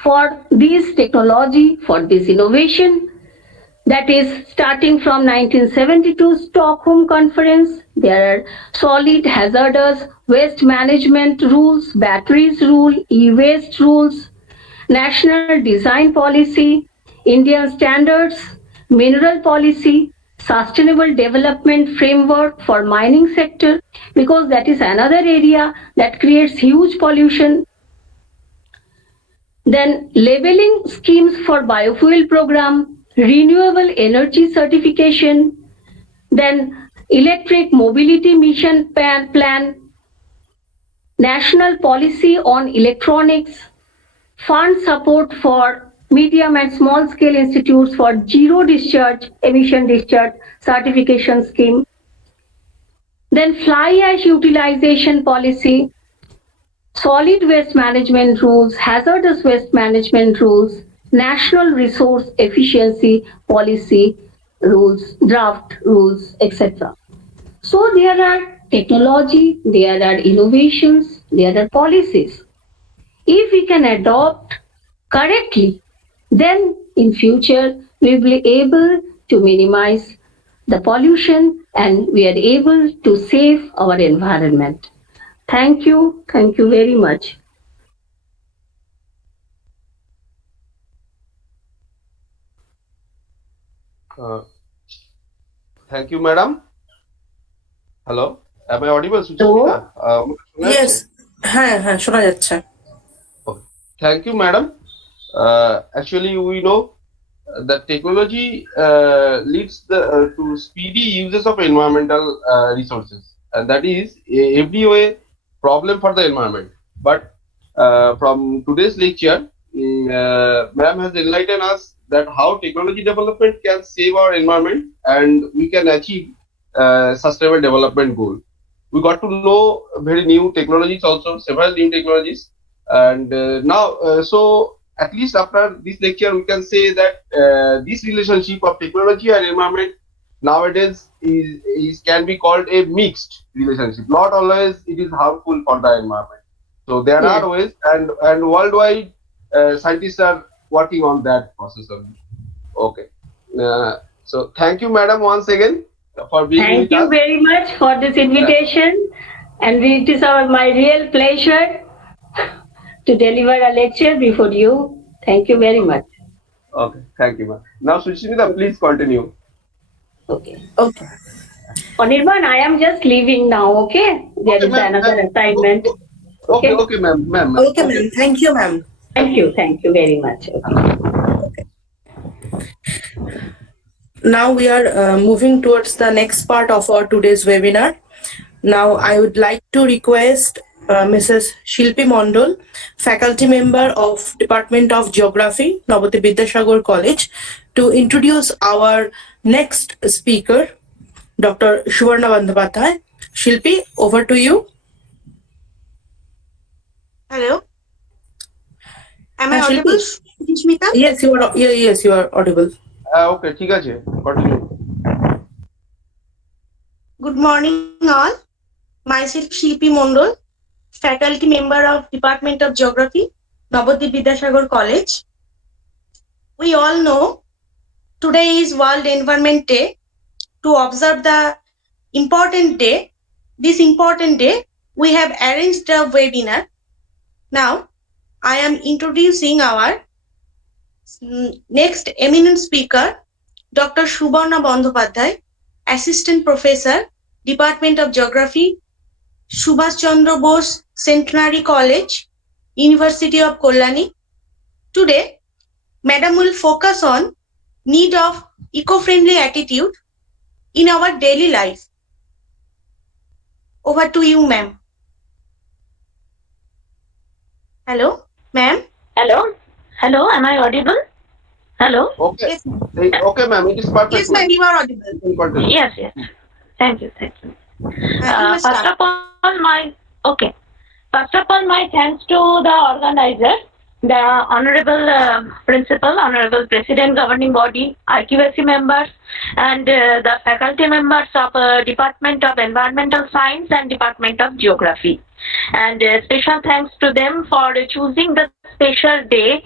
for this technology, for this innovation, that is starting from 1972 Stockholm Conference. There are solid hazardous waste management rules, batteries rule, e-waste rules, national design policy, Indian standards, mineral policy, sustainable development framework for mining sector, because that is another area that creates huge pollution. Then labeling schemes for biofuel program, renewable energy certification, then electric mobility mission plan, national policy on electronics, fund support for medium and small scale institutes for zero discharge, emission discharge certification scheme, then fly ash utilization policy, solid waste management rules, hazardous waste management rules, national resource efficiency policy rules, draft rules, etc. So there are technology, there are innovations, there are policies. If we can adopt correctly, then in future we will be able to minimize the pollution and we are able to save our environment. Thank you very much. Uh, Thank you, madam. Hello, am I audible, Suchimita? Yes, হ্যাঁ হ্যাঁ শোনা যাচ্ছে। Okay. Thank you, madam. Actually, we know that technology leads to speedy uses of environmental resources, and that is every way problem for the environment. But from today's lecture, ma'am has enlightened us that how technology development can save our environment and we can achieve sustainable development goal. We got to know very new technologies also, several new technologies, and now so at least after this lecture we can say that this relationship of technology and environment nowadays is can be called a mixed relationship. Not always it is harmful for the environment. So there are ways, and worldwide scientists are working on that process only. Okay. So thank you, madam, once again for being Thank with you us. very much for this invitation, and it is my real pleasure to deliver a lecture before you. Thank you very much. Okay, thank you, ma'am. Now, Sushmita, please continue. Okay. Okay Anirban, I am just leaving now, okay? There is ma'am, another ma'am. assignment. Okay, okay, ma'am, ma'am. Okay ma'am, thank you ma'am. Thank you very much. Okay. Now we are moving towards the next part of our today's webinar. Now I would like to request Mrs. Shilpi Mondol, faculty member of Department of Geography, Nabadwip Vidyasagar College, to introduce our next speaker, Dr. Suvarna Bandyopadhyay. Shilpi, over to you. Hello. Am I Shilpi? audible, Smita? Yes, you are audible. Okay, ঠিক আছে, continue. Good morning, all. Myself, Shilpi Mondol, faculty member of Department of Geography, Nabadwip Vidyasagar College. We all know today is World Environment Day. To observe the important day, this important day, we have arranged a webinar. Now, I am introducing our next eminent speaker, Dr. Suvarna Bandyopadhyay, Assistant Professor, Department of Geography, Subhash Chandra Bose Centenary College, University of Kalyani. Today, Madam will focus on need of eco-friendly attitude in our daily life. Over to you, ma'am. Hello, ma'am. Hello, am I audible? Hello? Okay, Yes, ma'am. okay, ma'am, it is perfect. Yes, ma'am, you are audible. You can continue. Yes. Thank you. You may First start. of all, first of all, my thanks to the organizer, the honorable principal, honorable president, governing body, IQAC members, and the faculty members of Department of Environmental Science and Department of Geography. And special thanks to them for choosing the special day,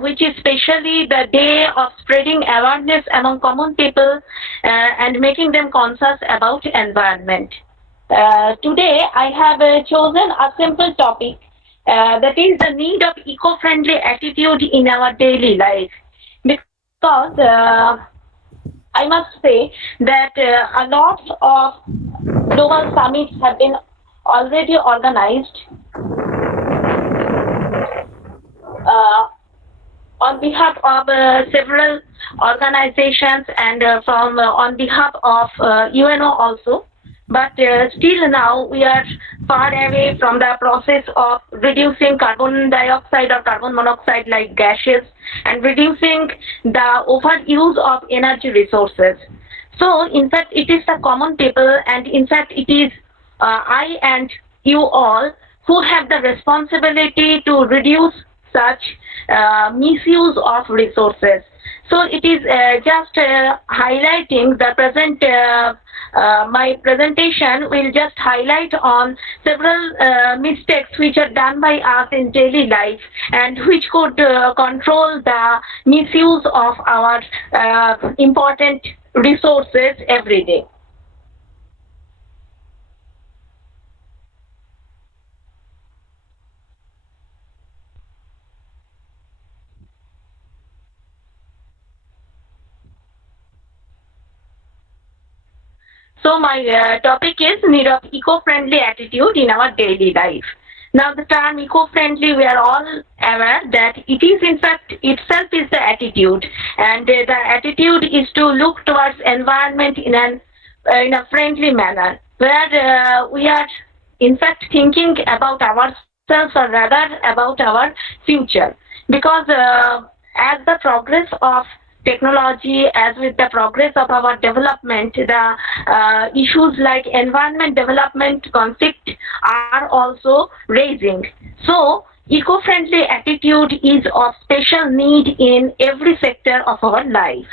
which is specially the day of spreading awareness among common people and making them conscious about environment. Today, I have chosen a simple topic that is the need of eco-friendly attitude in our daily life. Because I must say that a lot of global summits have been already organized uh, on behalf of several organizations and from on behalf of UNO also. But still now we are far away from the process of reducing carbon dioxide or carbon monoxide like gases and reducing the overuse of energy resources. So in fact it is the common people, and in fact it is I and you all who have the responsibility to reduce such misuse of resources. So it is just highlighting the present. My presentation will just highlight on several mistakes which are done by us in daily life and which could control the misuse of our important resources every day. So my topic is need of eco-friendly attitude in our daily life. Now the term eco-friendly, we are all aware that it is in fact itself is the attitude, and the attitude is to look towards environment in a friendly manner, where we are in fact thinking about ourselves or rather about our future, because as the progress of technology, as with the progress of our development, the issues like environment development conflict are also raising. So eco-friendly attitude is of special need in every sector of our life.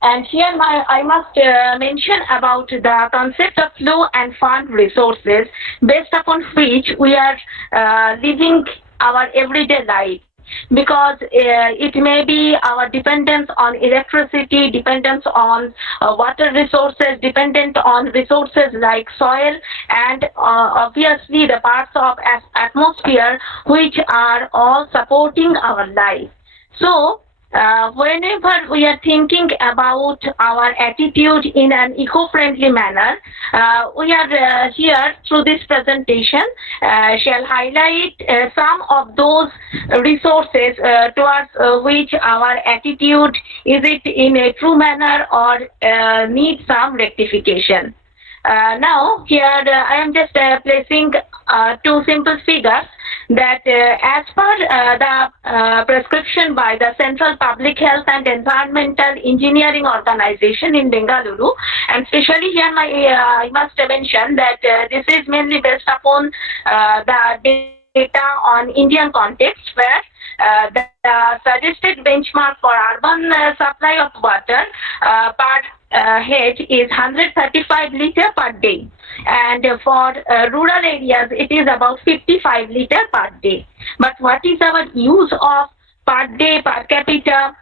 And here I must mention about the concept of flow and fund resources based upon which we are living our everyday life, because it may be our dependence on electricity, dependence on water resources, dependent on resources like soil, and obviously the parts of atmosphere which are all supporting our life. So whenever we are thinking about our attitude in an eco-friendly manner, we are here through this presentation shall highlight some of those resources towards which our attitude is it in a true manner or needs some rectification. Now here I am just placing two simple figures that as per the prescription by the Central Public Health and Environmental Engineering Organization in Bengaluru, and especially here I must mention that this is mainly based upon the data on Indian context, where the suggested benchmark for urban supply of water per head is 135 liter per day, and for rural areas it is about 55 liter per day. But what is our use of per day per capita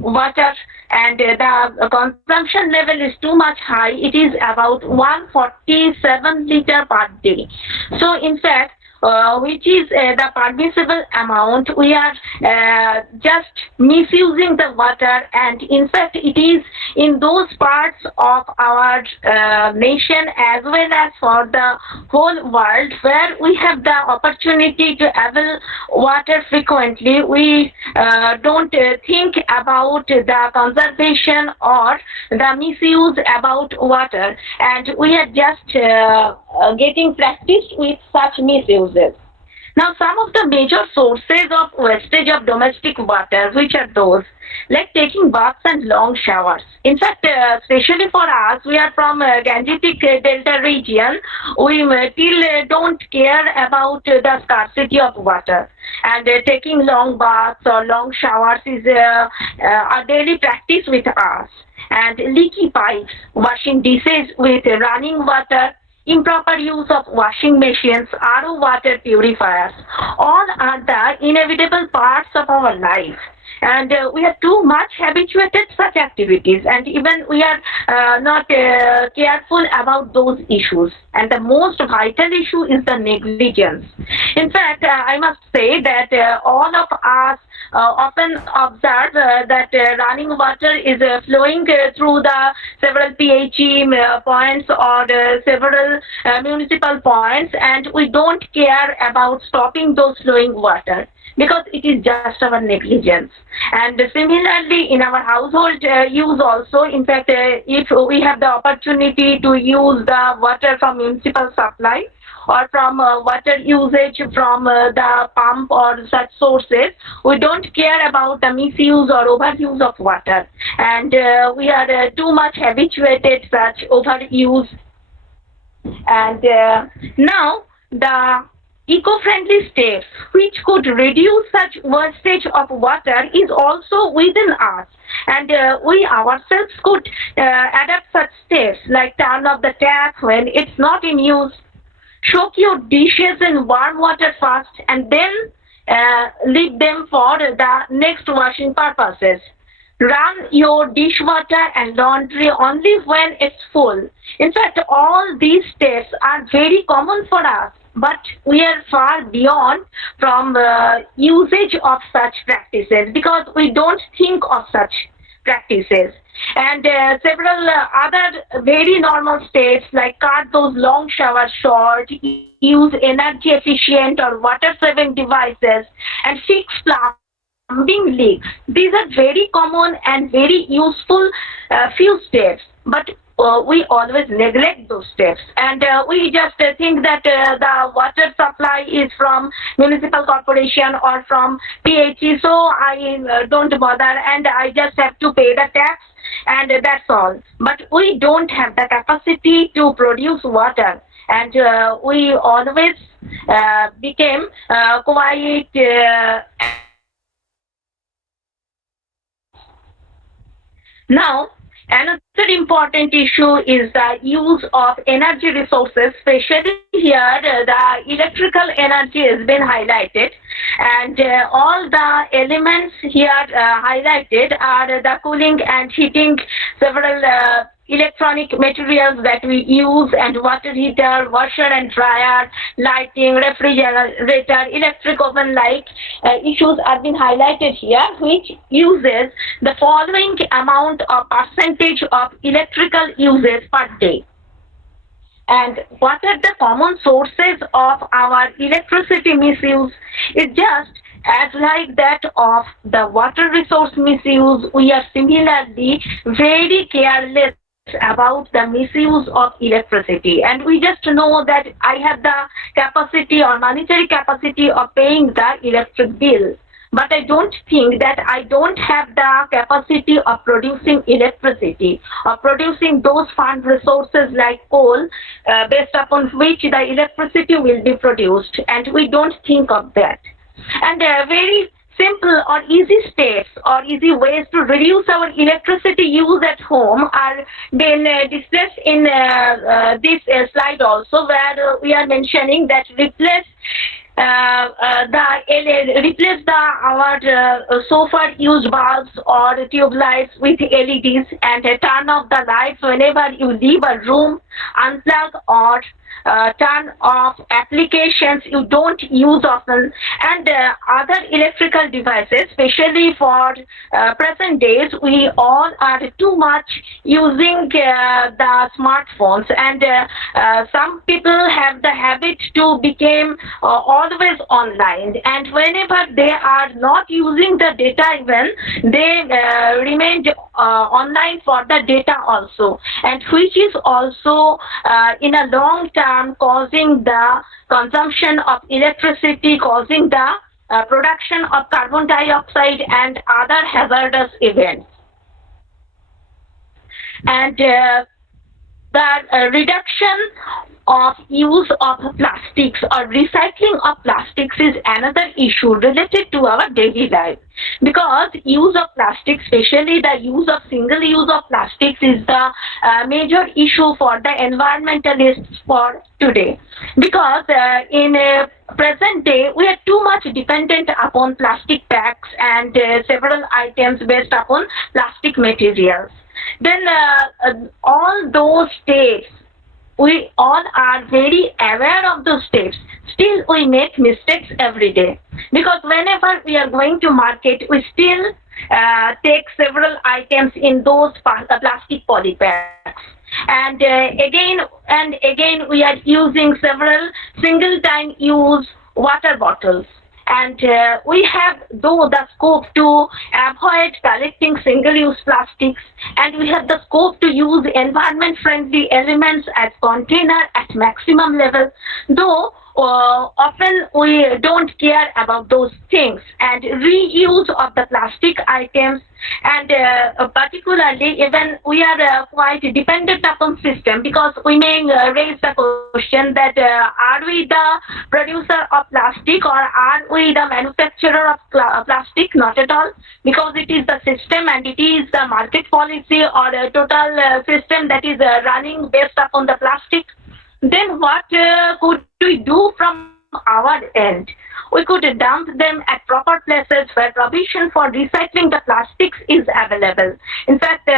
water, and the consumption level is too much high. It is about 147 liter per day. So in fact which is the permissible amount, we are just misusing the water, and in fact it is in those parts of our nation as well as for the whole world where we have the opportunity to avail water frequently. We don't think about the conservation or the misuse about water, and we are just getting practiced with such misuses. Now, some of the major sources of wastage of domestic water, which are those like taking baths and long showers. In fact, especially for us, we are from Gangetic Delta region. We still don't care about the scarcity of water, and taking long baths or long showers is a daily practice with us. And leaky pipes, washing dishes with running water, improper use of washing machines, RO water purifiers, all are the inevitable parts of our life. And we are too much habituated such activities, and even we are not careful about those issues. And the most vital issue is the negligence. In fact, I must say that all of us often observe that running water is flowing through the several PHE points or several municipal points, and we don't care about stopping those flowing water because it is just our negligence. And similarly, in our household use also, in fact, if we have the opportunity to use the water from municipal supply or from water usage from the pump or such sources, we don't care about the misuse or overuse of water. And we are too much habituated such overuse. And now the eco-friendly steps which could reduce such wastage of water is also within us, and we ourselves could adapt such steps like turn off the tap when it's not in use, soak your dishes in warm water first and then leave them for the next washing purposes. Run your dishwater and laundry only when it's full. In fact, all these steps are very common for us, but we are far beyond from usage of such practices because we don't think of such practices. And several other very normal steps like cut those long showers short, use energy efficient or water saving devices, and fix plumbing leaks. These are very common and very useful few steps, but we always neglect those steps, and we just think that the water supply is from municipal corporation or from PHE, so I don't bother and I just have to pay the tax and that's all. But we don't have the capacity to produce water, and we always became quite now. Another important issue is the use of energy resources, especially here the electrical energy has been highlighted, and all the elements here highlighted are the cooling and heating several electronic materials that we use, and water heater, washer and dryer, lighting, refrigerator, electric oven like issues are being highlighted here, which uses the following amount of percentage of electrical usage per day. And what are the common sources of our electricity misuse? Is just as like that of the water resource misuse. We are similarly very careless about the misuse of electricity, and we just know that I have the capacity or monetary capacity of paying the electric bill, but I don't think that I don't have the capacity of producing electricity or producing those fund resources like coal based upon which the electricity will be produced, and we don't think of that. And very simple or easy steps or easy ways to reduce our electricity use at home are been discussed in this slide also, where we are mentioning that replace our so far used bulbs or tube lights with LEDs, and turn off the lights whenever you leave a room, unplug or turn off applications you don't use often, and other electrical devices, especially for present days. We all are too much using the smartphones, and some people have the habit to become always online, and whenever they are not using the data even, they remain online for the data also, and which is also in a long term causing the consumption of electricity, causing the production of carbon dioxide and other hazardous events. And the reduction of use of plastics or recycling of plastics is another issue related to our daily life, because use of plastics, especially the use of single use of plastics, is the major issue for the environmentalists for today, because in present day we are too much dependent upon plastic bags and several items based upon plastic materials. Then all those steps, we all are very aware of those steps. Still, we make mistakes every day, because whenever we are going to market, we still take several items in those plastic poly bags. And again and again, we are using several single-time use water bottles. And we have though the scope to avoid collecting single-use plastics, and we have the scope to use environment-friendly elements as container at maximum level, though often we don't care about those things, and reuse of the plastic items, and particularly even we are quite dependent upon system, because we may raise the question that are we the producer of plastic, or are we the manufacturer of plastic? Not at all, because it is the system and it is the market policy or a total system that is running based upon the plastic. Then what could we do from our end? We could dump them at proper places where provision for recycling the plastics is available. In fact,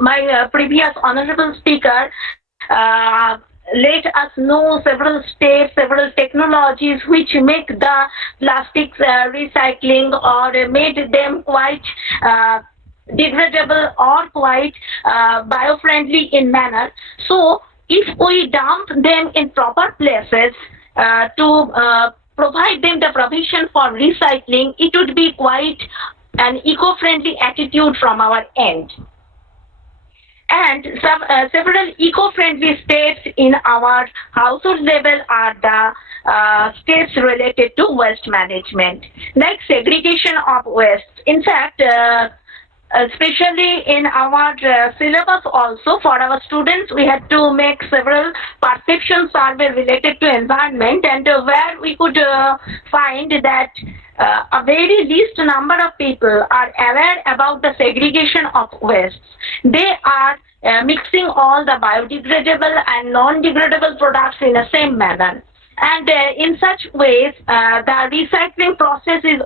my previous honorable speaker let us know several steps, several technologies which make the plastics recycling or made them quite degradable or quite bio-friendly in manner. So if we dump them in proper places to provide them the provision for recycling, it would be quite an eco-friendly attitude from our end. And several eco-friendly steps in our household level are the steps related to waste management, like segregation of waste. In fact, especially in our syllabus also for our students, we had to make several perception survey related to environment, and where we could find that a very least number of people are aware about the segregation of wastes. They are mixing all the biodegradable and non-degradable products in the same manner. And in such ways, the recycling process is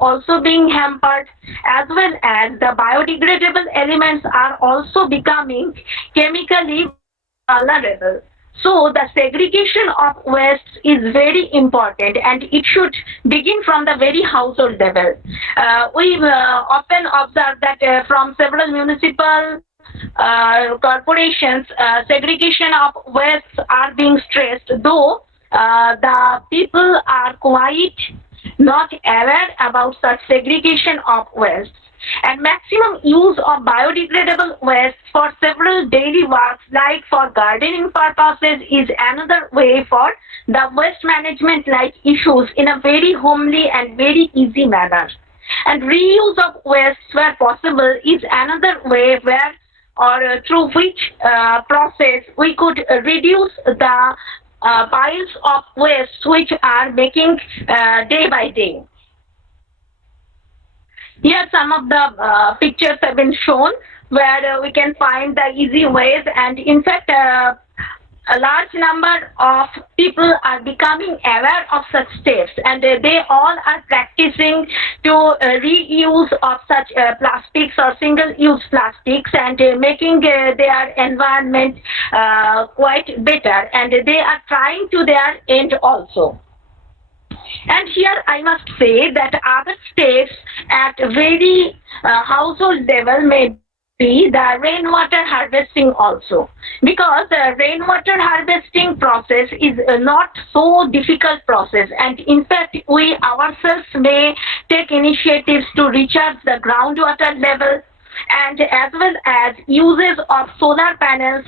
also being hampered, as well as the biodegradable elements are also becoming chemically vulnerable. So the segregation of waste is very important, and it should begin from the very household level. We often observe that from several municipal corporations, segregation of waste are being stressed, though the people are quite not aware about such segregation of waste. And maximum use of biodegradable waste for several daily works, like for gardening purposes, is another way for the waste management like issues in a very homely and very easy manner. And reuse of waste where possible is another way where or through which process we could reduce the piles of waste which are making day by day. Here some of the pictures have been shown where we can find the easy ways, and in fact a large number of people are becoming aware of such steps, and they all are practicing to reuse of such plastics or single-use plastics, and making their environment quite better, and they are trying to their end also. And here I must say that other steps at very household level may be the rainwater harvesting also, because the rainwater harvesting process is not so difficult process, and in fact we ourselves may take initiatives to recharge the groundwater level, and as well as uses of solar panels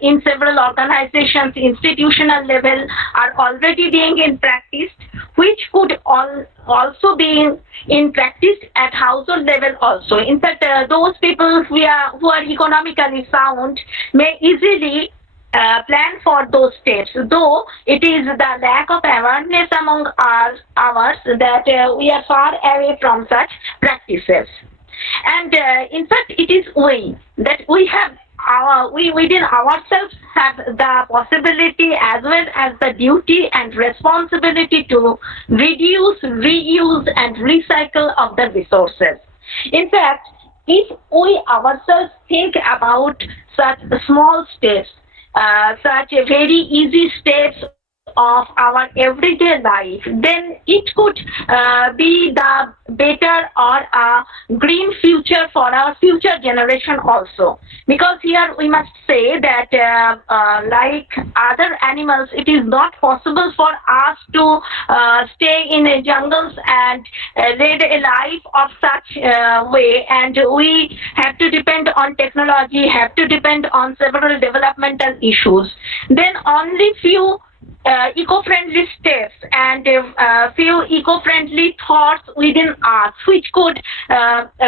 in several organizations, institutional level are already being in practice, which could also be in practice at household level also. In fact, those people who are economically sound may easily plan for those steps, though it is the lack of awareness among ours that we are far away from such practices. And in fact, it is we that we within ourselves have the possibility as well as the duty and responsibility to reduce, reuse, and recycle of the resources. In fact, if we ourselves think about such small steps, such a very easy steps of our everyday life, then it could be the better or a green future for our future generation also. Because here we must say that like other animals, it is not possible for us to stay in jungles and lead a life of such way, and we have to depend on technology, have to depend on several developmental issues. Then only few eco-friendly steps and few eco-friendly thoughts within us, which could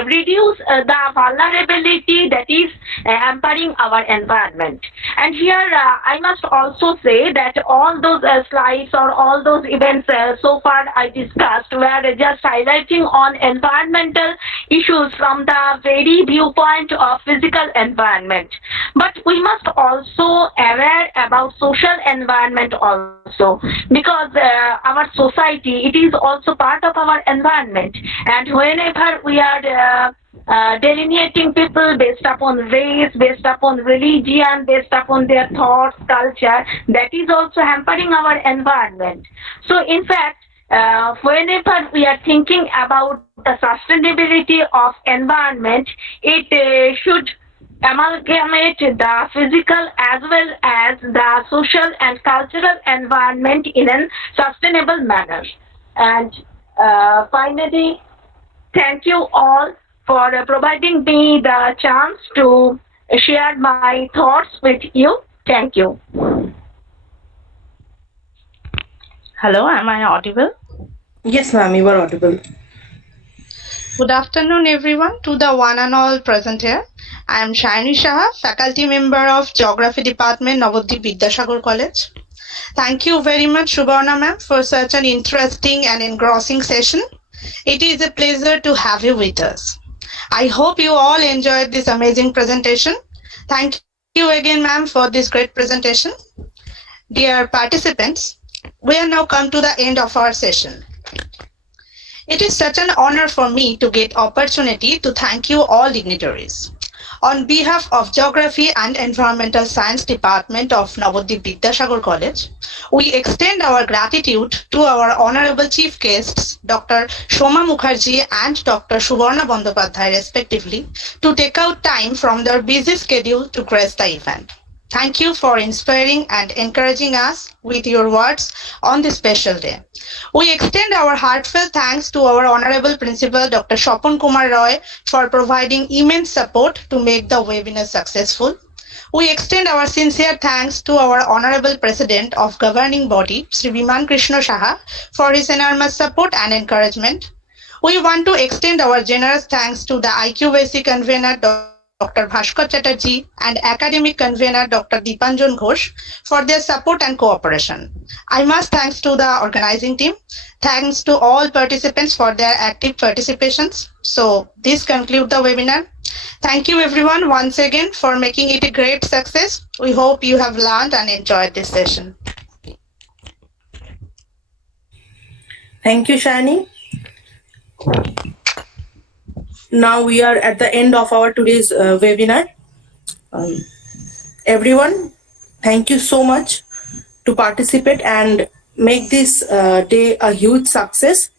reduce the vulnerability that is hampering our environment. And here I must also say that all those slides or all those events so far I discussed were just highlighting on environmental issues from the very viewpoint of physical environment. But we must also aware about social environment also, because our society, it is also part of our environment, and whenever we are delineating people based upon race, based upon religion, based upon their thoughts, culture, that is also hampering our environment. So in fact, whenever we are thinking about the sustainability of environment, it should amalgamate the physical as well as the social and cultural environment in a sustainable manner. And finally, thank you all for providing me the chance to share my thoughts with you. Thank you. Hello, am I audible? Yes, ma'am, you are audible. Good afternoon, everyone, to the one and all present here. I am Shayani Shah, faculty member of Geography Department, Nabadwip Vidyasagar College. Thank you very much, Subarna ma'am, for such an interesting and engrossing session. It is a pleasure to have you with us. I hope you all enjoyed this amazing presentation. Thank you again, ma'am, for this great presentation. Dear participants, we have now come to the end of our session. It is such an honor for me to get opportunity to thank you all dignitaries. On behalf of Geography and Environmental Science Department of Nabadwip Vidyasagar College, we extend our gratitude to our honorable chief guests, Dr. Shoma Mukherjee and Dr. Subarna Bandopadhyay respectively, to take out time from their busy schedule to grace the event. Thank you for inspiring and encouraging us with your words on this special day. We extend our heartfelt thanks to our Honorable Principal Dr. Shapon Kumar Roy for providing immense support to make the webinar successful. We extend our sincere thanks to our Honorable President of Governing Body, Sri Biman Krishna Saha, for his enormous support and encouragement. We want to extend our generous thanks to the IQAC convener, Dr. Bhaskar Chatterjee, and academic convener Dr. Deepanjan Ghosh for their support and cooperation. I must thanks to the organizing team. Thanks to all participants for their active participations. So this concludes the webinar. Thank you everyone once again for making it a great success. We hope you have learned and enjoyed this session. Thank you, Shani. Now we are at the end of our today's webinar. Everyone, thank you so much to participate and make this day a huge success.